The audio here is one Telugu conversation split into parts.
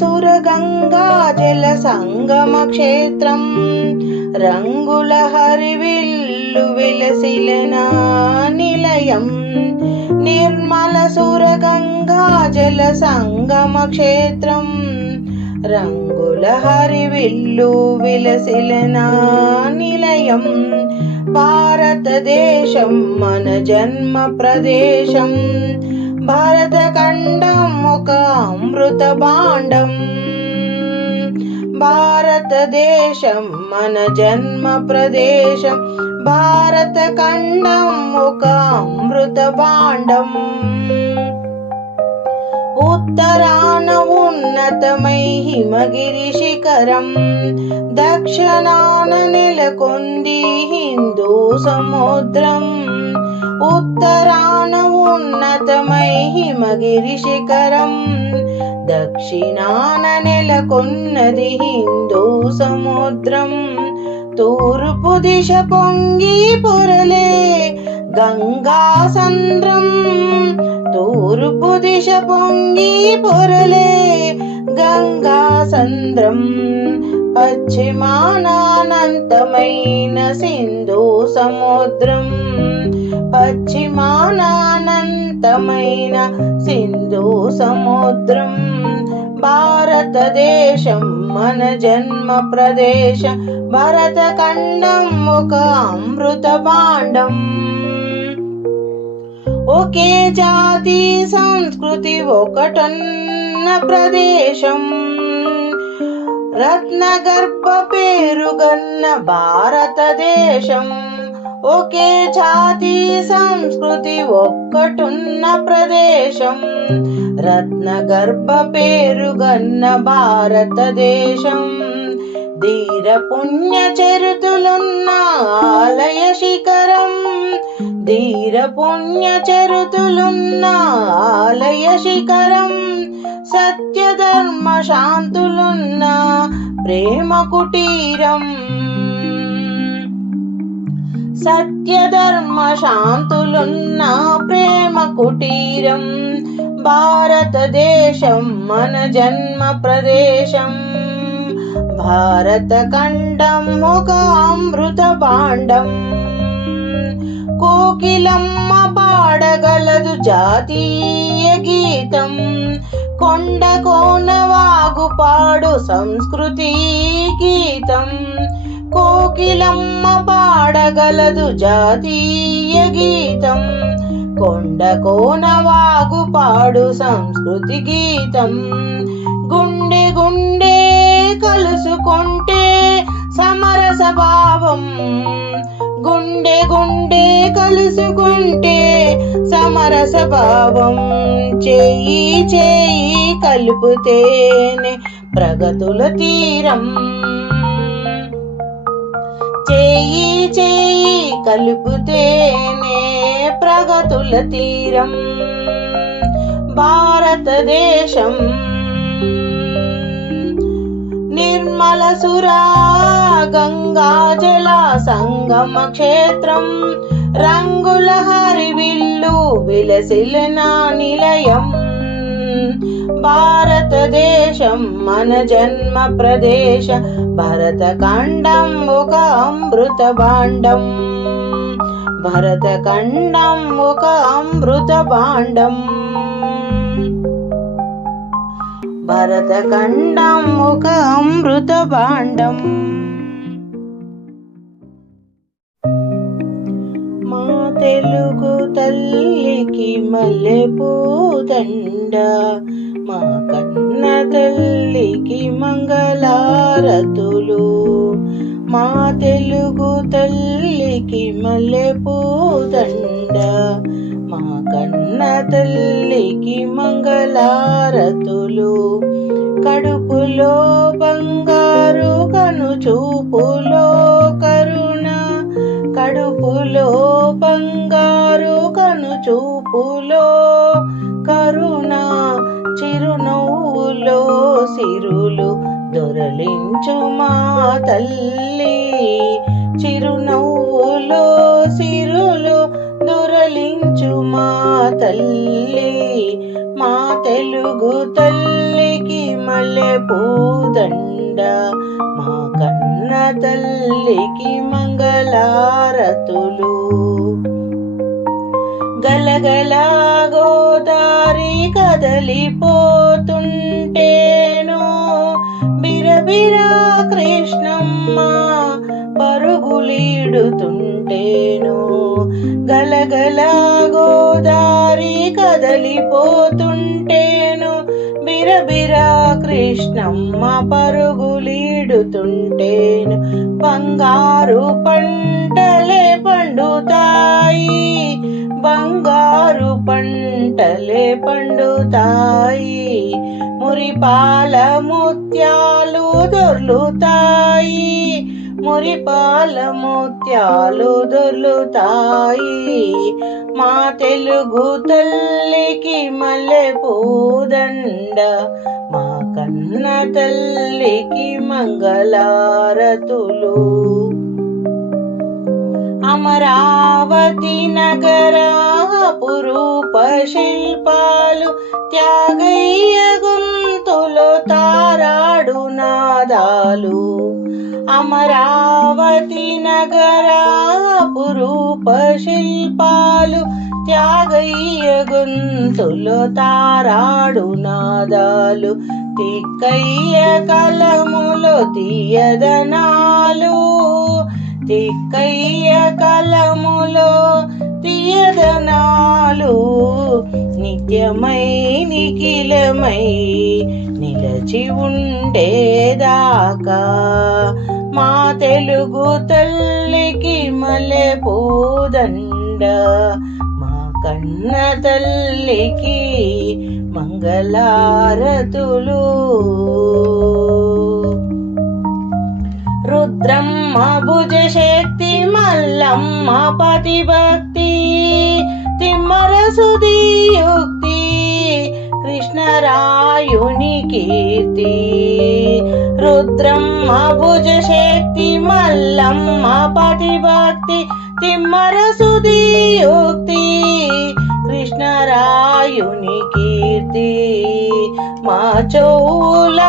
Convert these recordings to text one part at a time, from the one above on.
సురగంగా జల సంగమ క్షేత్రం రంగుల హరివిల్లు విలసిలనా నిలయం నిర్మల సురగంగా జల సంగమ క్షేత్రం రంగుల హరివిల్లు విలసిలనా నిలయం భారతదేశం మన జన్మ ప్రదేశం భారతఖండం ఒక అమృత భాండం భారతదేశం మన జన్మ ప్రదేశం భారతఖండం ఒక అమృత భాండం ఉత్తరాన ఉన్నతమై హిమగిరి శిఖరం దక్షిణాన నెలకొంది హిందూ సముద్రం ఉత్తరాన ఉన్నతమై హిమగిరి శిఖరం దక్షిణాన నెలకొన్నది హిందూ సముద్రం తూర్పు దిశ పొంగి పొరలే గంగా సంద్రం తూర్పు దిశ పొంగి పొరలే గంగా సంద్రం పశ్చిమాన అనంతమైన సింధు సముద్రం పశ్చిమాన అనంతమైన సింధు సముద్రం భారతదేశం మన జన్మ ప్రదేశం భారతఖండం ఒక అమృత భాండం ఒకే జాతి సంస్కృతి ఒకటన్న ప్రదేశం రత్నగర్భ పేరుగన్న భారతదేశం ఒకే జాతి సంస్కృతి ఒక్కటున్న ప్రదేశం రత్నగర్భ పేరుగన్న భారతదేశం ధీర పుణ్య చరితులున్న ఆలయ శిఖరం ధీర పుణ్య చరితులున్న ఆలయ శిఖరం సత్య ధర్మ శాంతులున్న ప్రేమ కుటీరం సత్య ధర్మ శాంతులున్న ప్రేమ కుటీరం భారతదేశం మన జన్మ ప్రదేశం భారతఖండం ఒక అమృత భాండం కోకిలమ్మ పాడగలదు జాతీయ గీతం కొండ కోన వాగు పాడు సంస్కృతి గీతం కోకిలమ్మ పాడగలదు జాతీయ గీతం కొండ కోన వాగు పాడు సంస్కృతి గీతం గుండె గుండె కలుసుకుంటే సమరస భావం గుండె గుండె కలుసుకుంటే సమరస భావం చేయి చేయి కలుపుతేనే ప్రగతుల తీరం చేయి చేయి కలుపుతేనే ప్రగతుల తీరం భారతదేశం నిర్మల సురా గంగా జల సంగమ క్షేత్రం రంగుల హరివిల్లు విలసిలనా నిలయం భారతదేశం మన జన్మ ప్రదేశ భరతఖండం ఒక అమృత భాండం భరతఖండం ఒక అమృత భాండం భరతఖండం ఒక అమృత భాండం మా తెలుగు తల్లికి మల్లెపూదండ మా కన్న తల్లికి మంగళారతులు మా తెలుగు తల్లికి మల్లెపూదండ మా కన్న తల్లికి మంగళారతులు కడుపులో బంగారు కను చూపులో కరుణ కడుపులో బంగారు కను చూపులో కరుణ చిరునవ్వులో సిరులు దొరలించు మా తల్లి చిరునవ్వులో సిరులు దొరలించు మా తల్లి మా తెలుగు తల్లికి మల్లె పూదండ మా కన్న తల్లికి మంగళారతులు. గలగల గోదారి కదలిపోతుంటేను బిరబిరా కృష్ణమ్మ పరుగులీడుతుంటేను. గలగల గోదారి కదలిపోతుంటేను బిరబిరా కృష్ణమ్మ పరుగులీడుతుంటేను. బంగారు పంటలే పండుతాయి, బంగారు పంటలే పండుతాయి. మురిపాల ముత్యాలు దొర్లుతాయి, మురిపాల ముత్యాలు దొర్లుతాయి. మా తెలుగు తల్లికి మల్లె పూదండ మా కన్న తల్లికి మంగళారతులు. అమరావతి నగర అపురూప శిల్పాలు త్యాగయ్య గొంతులో తారాడు నాదాలు. అమరావతి నగర అపురూప శిల్పాలు త్యాగయ్య గొంతులో తారాడు నాదాలు. తిక్కయ్య కలములో తీయదనాలు, తిక్కయ్య కలములో తీయదనాలు. నిత్యమై నిఖిలమై నిలచి ఉండేదాకా మా తెలుగు తల్లికి మల్లె పూదండ మా కన్న తల్లికి మంగళారతులు. రుద్రమ్మ భుజశక్తి మల్లమ్మ పతిభక్తి తిమ్మర సుధీయుక్తి కృష్ణరాయుని కీర్తి. రుద్రమ్మ భుజశక్తి మల్లమ్మ పతిభక్తి తిమ్మర సుధీయుక్తి కృష్ణరాయుని కీర్తి. మా చెవుల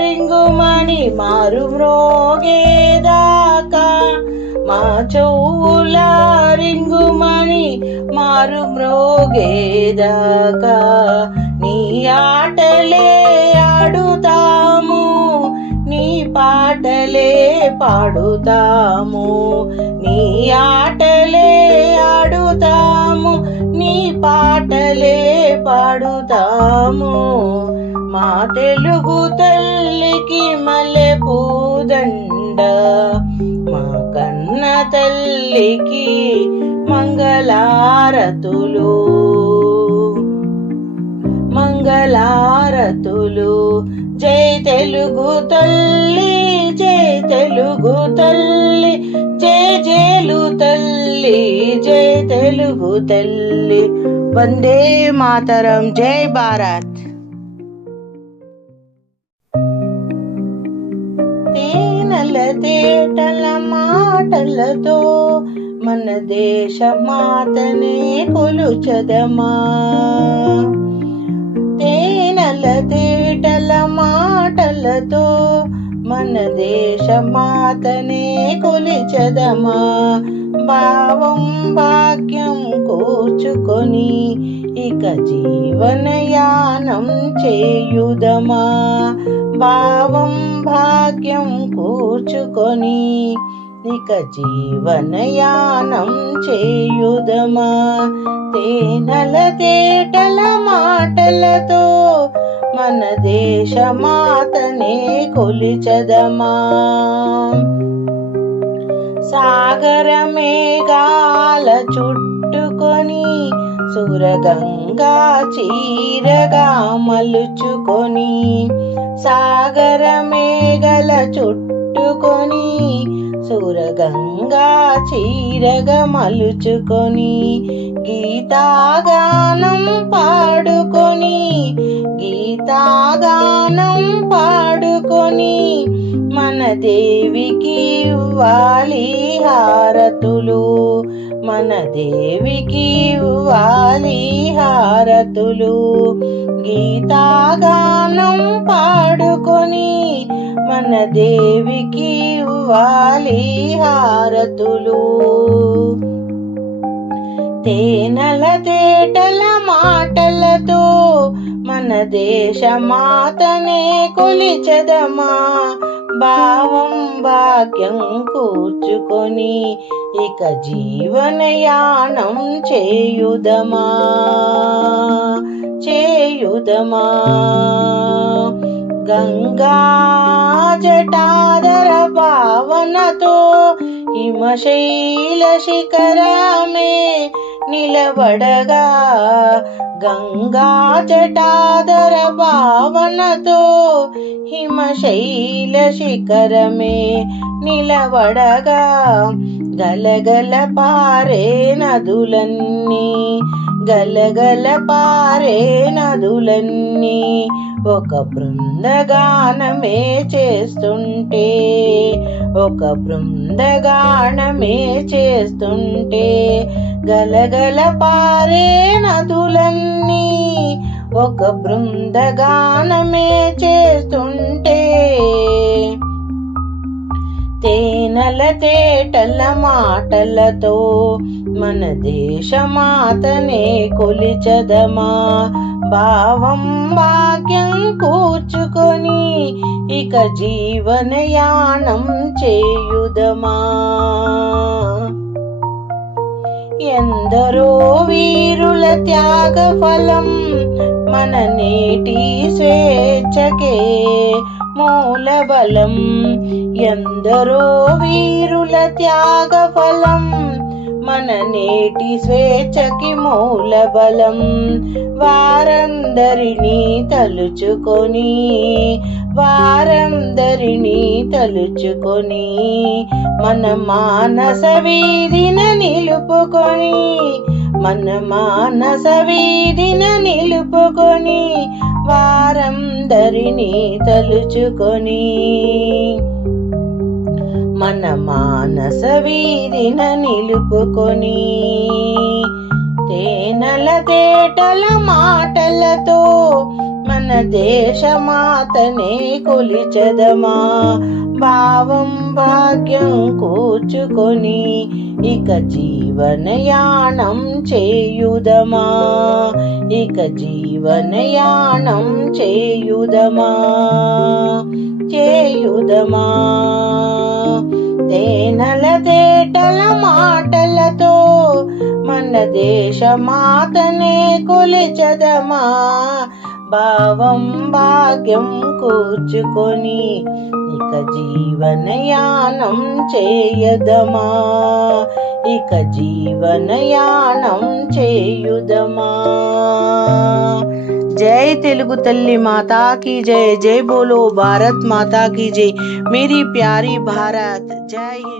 రింగుమణి మారు మ్రోగేదాకా, మా చెవుల రింగుమణి మారు మ్రోగేదాకా నీ ఆటలే ఆడుతాము, నీ పాటలే పాడుతాము. నీ ఆటలే ఆడుతాము, నీ పాటలే పాడుతాము. మా తెలుగు తల్లికి మల్లె పూదండ మా కన్న తల్లికి మంగళారతులు, మంగళారతులు. జై తెలుగు తల్లి, జై తెలుగు తల్లి, జై జేలు తల్లి, జై తెలుగు తల్లి. వందే మాతరం. జై భారత్. తేనెల తేటల మాటలతో మన దేశ మాతనే కొలుచదమా. తేనెల తేటల మాటలతో మన దేశ మాతనే కొలిచదమా. భావం భాగ్యం కూర్చుకొని ఇక జీవనయానం చేయుదమా. భావం భాగ్యం కూర్చుకొని ఇక జీవనయానం చేయుదమా. తేనెల తేటల మాటలతో మన దేశ మాతనే కొలిచదమా. సాగర మేఘాల చుట్టుకొని సురగంగా చీరగా మలుచుకొని, సాగర మేఘల చుట్టుకొని సురగంగా చీరగా మలుచుకొని, గీతాగానం పాడుకొని, గీతాగానం పాడుకొని మన దేవికి ఇవ్వాలి హారతులు, మన దేవికి ఇవ్వాలి హారతులు. గీతాగానం పాడుకొని మన దేవికి ఇవ్వాలి హారతులు. తేనెల తేటల మాటలతో మన దేశమాతనే కొలిచెదమా. భావం భాగ్యం కూర్చుకొని ఇక జీవనయానం చేయుదమా. గంగా జటాధర భావనతో హిమశైల శిఖరమే నిలబడగా. గంగా జటాధర భావనతో హిమశైల శిఖరమే నిలబడగా. గలగల పారే నదులన్నీ, గలగల పారే నదులన్నీ ఒక బృందగానమే చేస్తుంటే, ఒక బృందగానమే చేస్తుంటే. గలగల పారే నదులన్నీ ఒక బృందగానమే చేస్తుంటే. తేనెల తేటల మాటలతో మన దేశమాతనే కొలిచెదమా. భావం భాగ్యం కూర్చుకొని ఇక జీవనయానం చేయుదమా. ఎందరో వీరుల త్యాగ ఫలం మన నేటి స్వేచ్ఛకే మూల బలం. ఎందరో వీరుల త్యాగ ఫలం మన నేటి స్వేచ్ఛకి మూల బలం. వారందరినీ తలుచుకొని, వారందరినీ తలుచుకొని మన మానస వీధిన నిలుపుకొని, మన మానస వీధిన నిలుపుకొని వారందరినీ తలుచుకొని మన మానస వీధిన నిలుపుకొని. తేనెల తేటల మాటలతో మన దేశమాతనే కొలిచెదమా. భావం భాగ్యం కూర్చుకొని ఇక జీవనయానం చేయుదమా. ఇక జీవనయానం చేయుదమా. తేనెల తేటల మాటలతో మన దేశమాతనే కొలిచెదమా. భావం భాగ్యం కూర్చుకొని ఇక జీవనయానం చేయదమా. ఇక జీవనయానం చేయుదమా. जय तेलुगु तल्ली माता की जय. जय बोलो भारत माता की जय. मेरी प्यारी भारत. जय हिंद.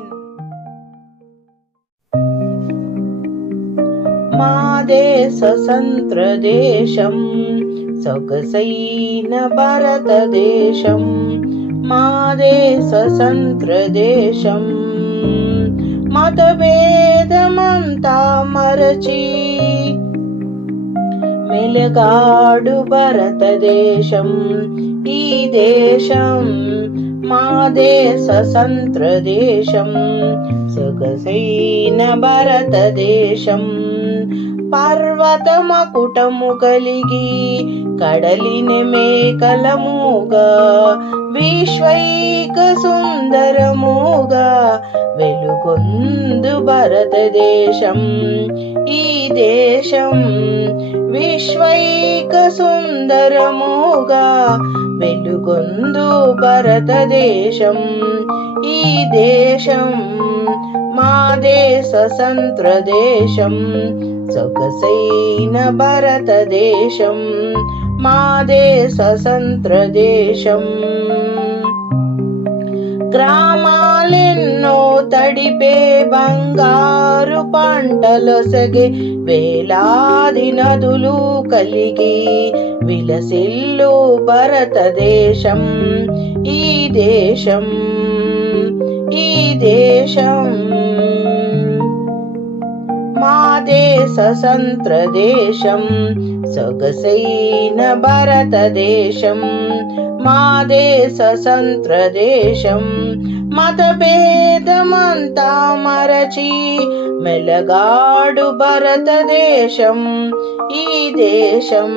మా దేశ స్వతంత్ర దేశం సొగసైన భారతదేశం. మా దేశ స్వతంత్ర దేశం మతభేదమంతా మరచి మెలగాడు భారతదేశం. ఈ దేశం మా దేశ స్వతంత్ర దేశం సొగసైన భారతదేశం. పర్వత మకుటము కలిగి కడలిని మేకలముగా విశ్వైక సుందరముగా వెలుగొందు భారతదేశం. ఈ దేశం విశ్వైక సుందరముగా వెలుగొందు భారతదేశం. ఈ దేశం మా దేశ స్వతంత్ర దేశం సొగసైన భారతదేశం. మా దేశ స్వతంత్ర దేశం. గ్రామాలెన్నో తడిపే బంగారు పంటలొసగే వేలాది నదులు కలిగి విలసిల్లు భారతదేశం. ఈ దేశం ఈ దేశం మా దేశ సంత్రదేశం సొగసైన భారతదేశం. మా దేశ సంత్రదేశం మతభేదమంతా మరచి మెలగాడు భారతదేశం. ఈ దేశం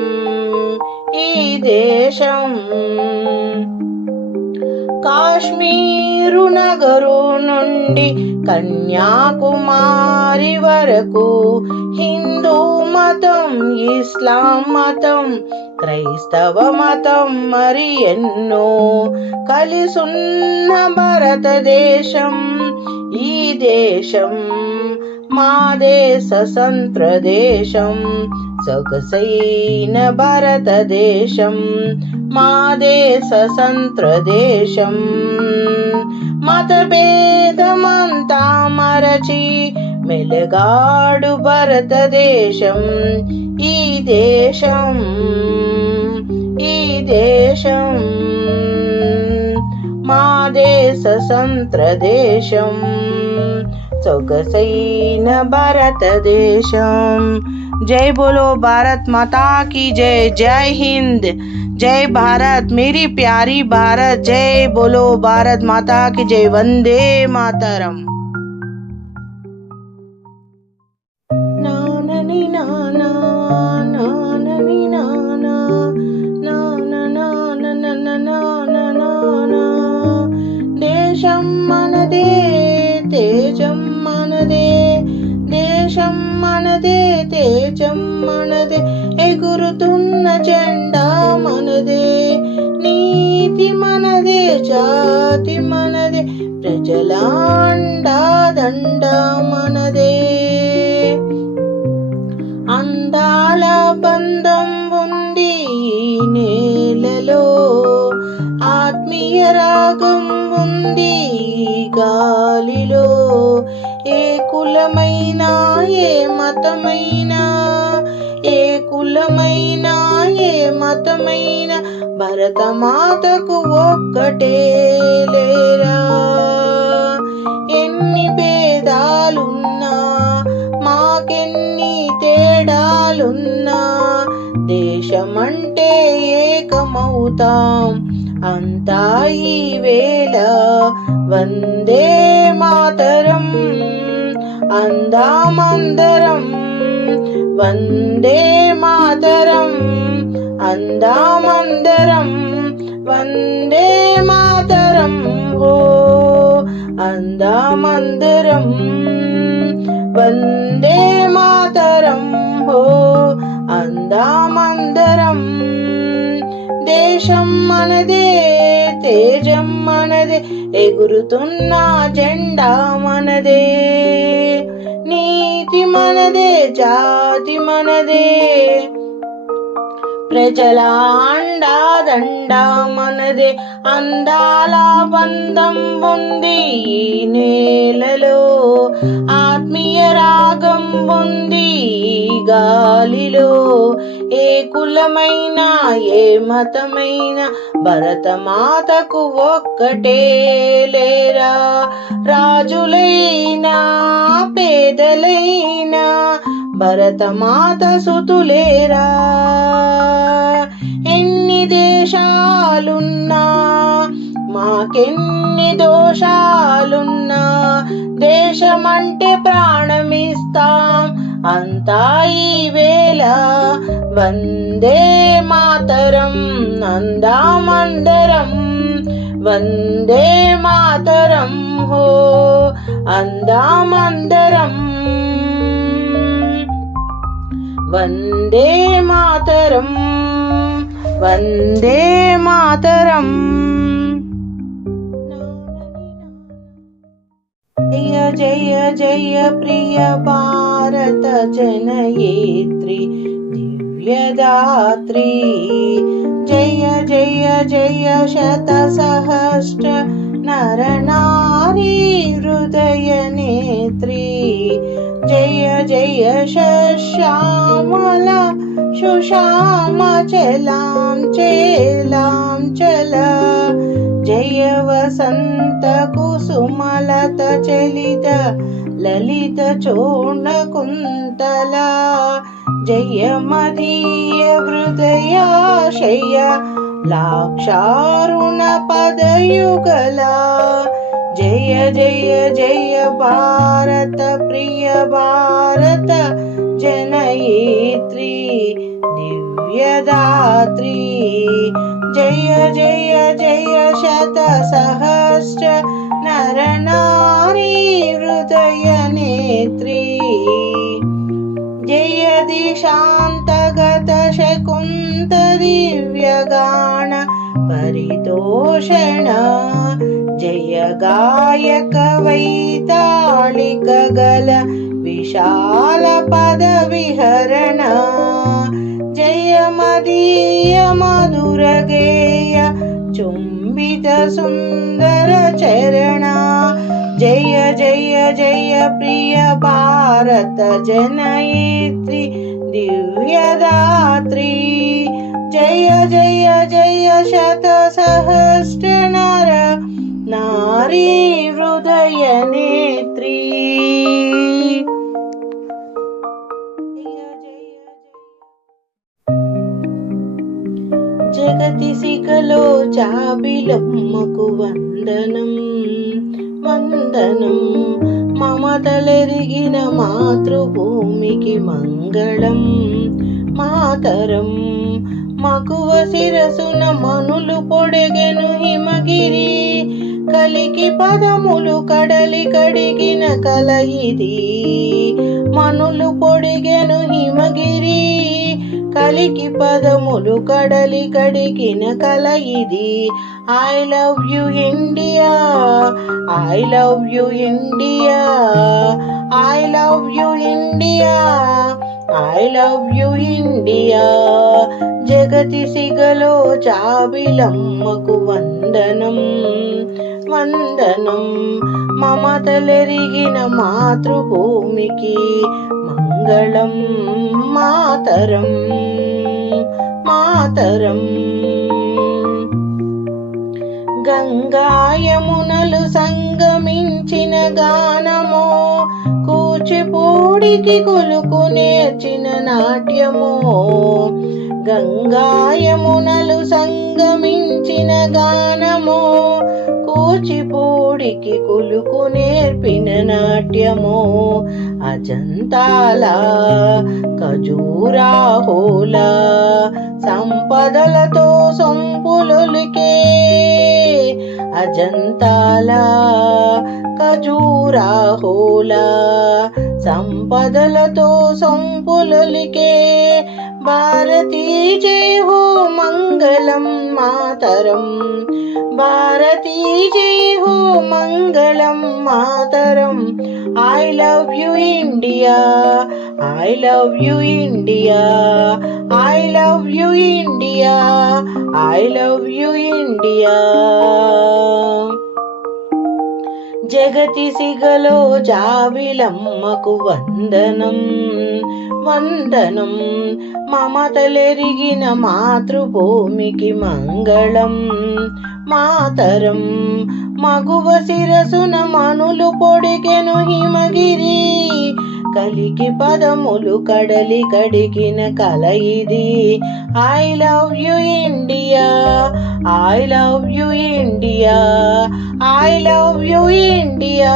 ఈ దేశం కాశ్మీరు నగరు నుండి కన్యాకుమారి వరకు హిందూ మతం, ఇస్లాం మతం, క్రైస్తవ మతం మరి ఎన్నో కలిసున్న భారతదేశం. ఈ దేశం మా దేశ సంత్రదేశం సొగసైన భారతదేశం. మా దేశ సంత్రదేశం మతభేదమంతా మరచి మెలగాడు భారతదేశం. ఈ దేశం ఈ దేశం మా దేశ సంత్రదేశం సొగసైన భారతదేశం. जय बोलो भारत माता की जय. जय हिंद, जय भारत मेरी प्यारी भारत. जय बोलो भारत माता की जय. वंदे मातरम. नाननी नाना नाननी नाना नाना नाना नाना नाना. देशं मनदे तेजं मनदे, దేశం మనదే తేజం మనదే, ఎగురుతున్న జెండా మనదే. నీతి మనదే జాతి మనదే, ప్రజల అండా దండ మనదే. అందాల బంధం ఉంది ఈ నేలలో, ఆత్మీయ రాగం ఉంది ఈ గాలిలో. ఏ కులమైనా ఏ మతమైనా, ఏ కులమైనా ఏ మతమైనా భరతమాతకు ఒక్కటే లేరా. ఎన్ని భేదాలున్నా మాకెన్ని తేడాలున్నా, దేశమంటే ఏకమవుతాం అంతా ఈ వేళ. వందే మాతరం అందామందరం, వందే మాతరం అందామందరం, వందే మాతరం హో అందామందరం, వందే మాతరం హో అందామందరం. దేశం మనదే తేజం మనదే, ఎగురుతున్న జెండా మనదే. నీతి మనదే జాతి మనదే, ప్రజల అండా దండ మనదే. అందాల బంధం ఉంది ఈ నేలలో, ఆత్మీయ రాగం ఉంది ఈ గాలిలో. ఏ కులమైనా ఏ మతమైనా భరతమాతకు ఒక్కటే లేరా. రాజులైనా పేదలైనా భరతమాత సుతులేరా. ఎన్ని దేశాలున్నా మాకెన్ని దోషాలున్నా, దేశమంటే ప్రాణమిస్తాం అంతా ఈ వేళ. వందే మాతరం అందామందరం, వందే మాతరం హో అందామందరం, వందే మాతరం వందే మాతరం. జయ జయ జయ ప్రియ భారత జనయేత్రి దివ్యదాత్రి. జయ జయ జయ శత సహస్ర నర నారీ హృదయ నేత్రి. జయ జయ శ్యామల సుషామ చలాం చేలాం చల. జయ వసంత కుసుమలత చలిత లలిత చోణకుంతల జయ మదీయ హృదయాశయ లాక్షారుణ పదయుగల జయ జయ జయ భారత ప్రియ భారత జనయిత్రి దివ్యదాత్రి జయ జయ జయ శత సహస్ర నర నారీ హృదయ నేత్రి జయ దిశాంతగత శకుంత దివ్యగాన పరితోషణ జయ గాయక వైతాళిక గల విశాల పద విహరణ జయ మదీయ మధుర గేయ చుంబిత సుందర చరణ జయ జయ జయ ప్రియ భారత జనయిత్రి దివ్యదాత్రి జయ జయ జయ శత సహస్ర నర నారీ హృదయ నేత్రి జగతి సిగలో చాబిలమ్మకు వందనం వందనం మమతలెరిగిన మాతృభూమికి మంగళం మాతరం మగువ శిరసున మనులు పొడగెను హిమగిరి కలికి పదములు కడలి కడిగిన కల ఇది మనులు పొడిగెను హిమగిరి కలికి పదములు కడలి కడిగిన కల ఇది I love you India I love you India I love you India I love you India జగతి సిగలో చాబిలమ్మకు వందనం వందనం మమతలెరిగిన మాతృభూమికి మంగళం మాతరం మాతరం గంగాయమునలు సంగమించిన గానమో కూచిపూడికి కొలుకు నేర్చిన నాట్యమో గంగాయమునలు సంగమించిన గానమో కూచిపూడికి కొలుకు నేర్పిన నాట్యమో అజంతాల ఖజూరాహోల సంపదలతో సొంపులొలికే అజంతాల ఖజూరాహోల సంపదలతో సొంపులొలికే భారతీ జయ హో మంగళం మాతరం భారతీ జయ హో మంగళం మాతరం I love you India I love you India I love you India I love you India జగతి సిగలో జాబిలమ్మకు వందనం వందనం మమతలెరిగిన మాతృభూమికి మంగళం మాతరం మగువ శిరసున మనులు పొడిగెను హిమగిరి కలికి పదములు కడలి కడిగిన కల ఇది I love you India I love you India I love you India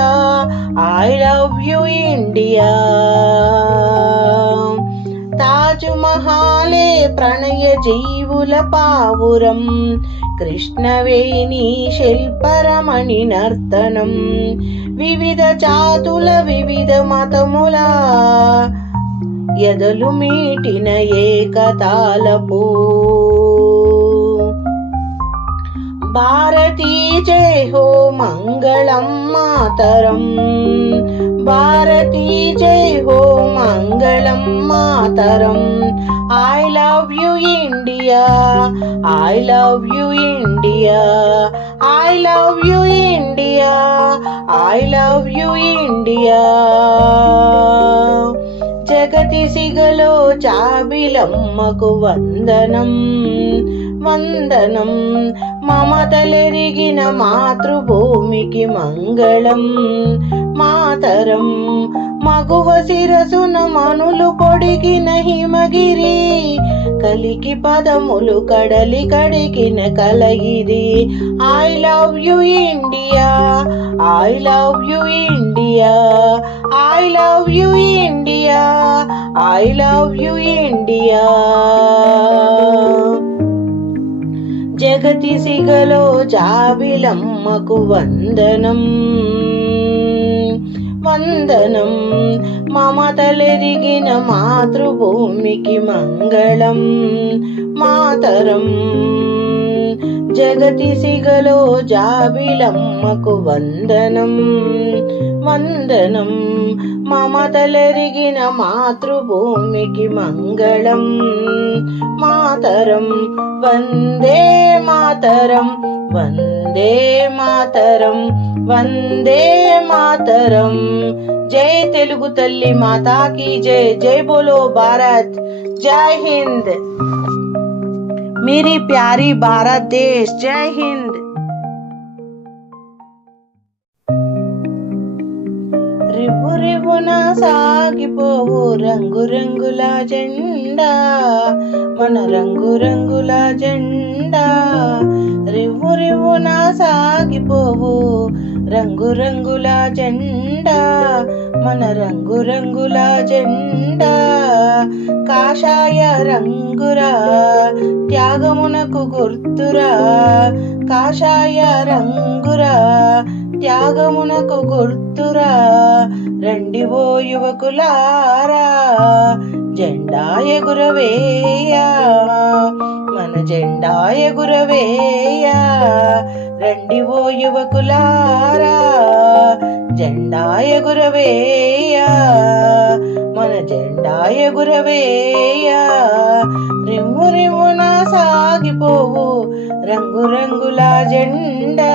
I love you India తాజు మహాలే ప్రణయ జీవుల పావురం కృష్ణవేణి శిల్పరమణి నర్తనం వివిధ జాతుల వివిధ మతముల ఎదలు మీటిన ఏకతాళపు భారతీ జయ హో మంగళం మాతరం భారతీ జయ హో మంగళం మాతరం I love you India I love you India I love you India I love you India జగతి సిగలో చాబిలమ్మకు వందనం వందనం. మమతలెరిగిన మాతృభూమికి మంగళం. మాతరం మగువ శిరసున మనులు పొడిగిన హిమగిరి, కలికి పదములు కడలి కడిగిన కలగిరి. I love you India, I love you India, I love you India, I love you India. జగతి సిగలో జాబిలమ్మకు వందనం. వందనం మమతలెరిగిన మాతృభూమికి మంగళం. మాతరం జగతి సిగలో జాబిలమ్మకు వందనం. వందనం మమతలెరిగిన మాతృభూమికి మంగళం. మాతరం వందే మాతరం, వందే మాతరం, వందే మాతరం. జై తెలుగు తల్లి మాతాకి జై. జై బోలో భారత్. జై హింద్. मेरी प्यारी भारत देश. जय हिंद. రివ్వు రివ్వున సాగిపోవు రంగు రంగుల జెండా, మన రంగు రంగుల జెండా. రివ్వు రివ్వున సాగిపోవు రంగు రంగుల జెండా, మన రంగు రంగుల జెండా. కాషాయ రంగురా త్యాగమునకు గుర్తురా, కాషాయ రంగురా త్యాగమునకు గుర్తురా. రండి ఓ యువకులారా జెండా ఎగురవేయా, మన జెండా ఎగురవేయా. రండి ఓ యువకులారా జెండా ఎగురవేయా, మన జెండా ఎగురవేయా. రివ్వు రివ్వున సాగిపోవు రంగు రంగుల జెండా,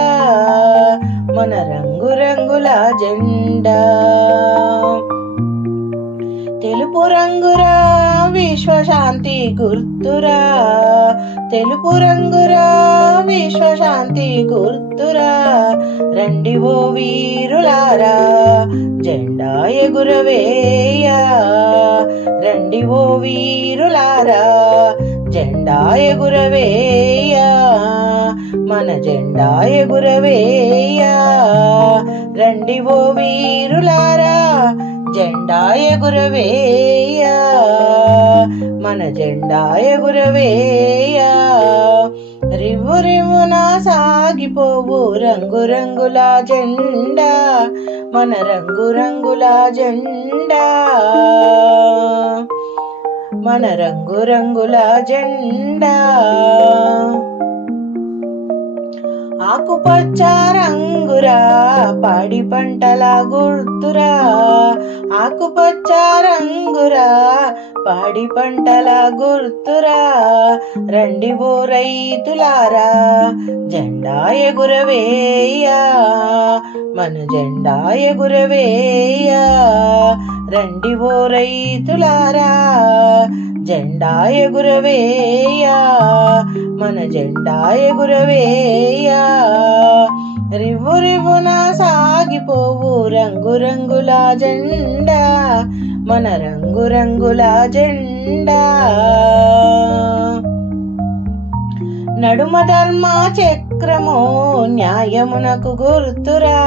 మన రంగు రంగుల జెండా. తెలుపు రంగురా విశ్వశాంతి గుర్తురా, తెలుపు రంగురా విశ్వశాంతి గుర్తురా. రండి ఓ వీరులారా జెండా ఎగురవేయా, రండి ఓ వీరులారా జెండా ఎగురవేయా, మన జెండా ఎగురవేయా. రండి ఓ వీరులారా జెండా ఎగురవేయా, మన జెండా ఎగురవేయా. రివ్వు రివ్వున సాగిపోవు రంగు రంగుల జెండా, మన రంగు రంగుల జెండా, మన రంగు రంగుల జెండా. ఆకుపచ్చ రంగురా పాడి పంటల గుర్తురా, ఆకుపచ్చ రంగురా పాడి పంటల గుర్తురా. రండి ఓ రైతులారా జెండా ఎగురవేయా, మన జెండా ఎగురవేయా. రండి ఓ రైతులారా జెండా ఎగురవేయా, మన జెండా ఎగురవేయా. రివ్వు రివ్వున సాగిపోవు రంగు రంగుల జెండా, మన రంగు రంగుల జెండా. నడుమ ధర్మ చక్రము న్యాయమునకు గుర్తురా,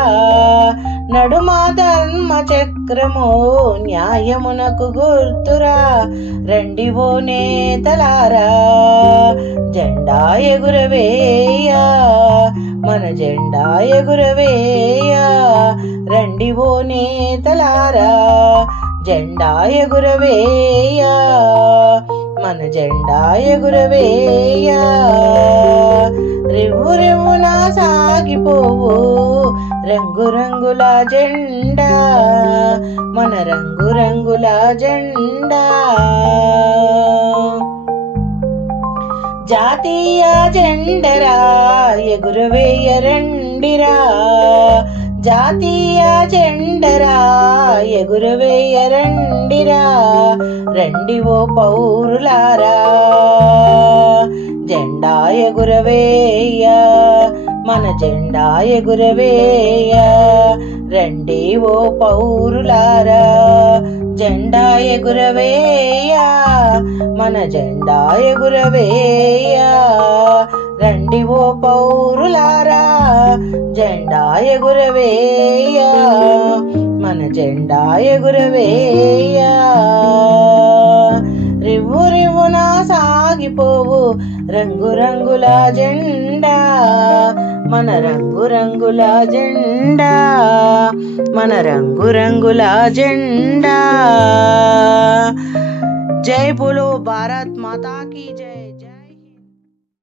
నడుమ ధర్మ చక్రము న్యాయమునకు గుర్తురా. రండి ఓ నేతలారా జెండా ఎగురవేయా, మన జెండా ఎగురవేయా. రండి ఓ నేతలారా జెండా ఎగురవేయా, మన జెండా ఎగురవేయా. రివ్వు రివ్వున సాగిపోవు రంగు రంగుల జెండా, మన రంగు రంగుల జెండా. జాతీయ జెండరా ఎగురవేయరండిరా, జాతీయ జెండరా ఎగురవేయరండిరా. రండి ఓ పౌరులారా జెండా ఎగురవేయ మన జెండా ఎగురవేయ రండి ఓ పౌరులారా జెండా ఎగురవేయ మన జెండా ఎగురవేయ రండి ఓ పౌరులారా జెండా ఎగురవేయ మన జెండా ఎగురవేయ రివ్వు రివ్వున సాగిపోవు రంగురంగుల జెండా మన రంగురంగుల జెండా మన రంగురంగుల జెండా జై బోలో భారత్ మాతా కీ జై।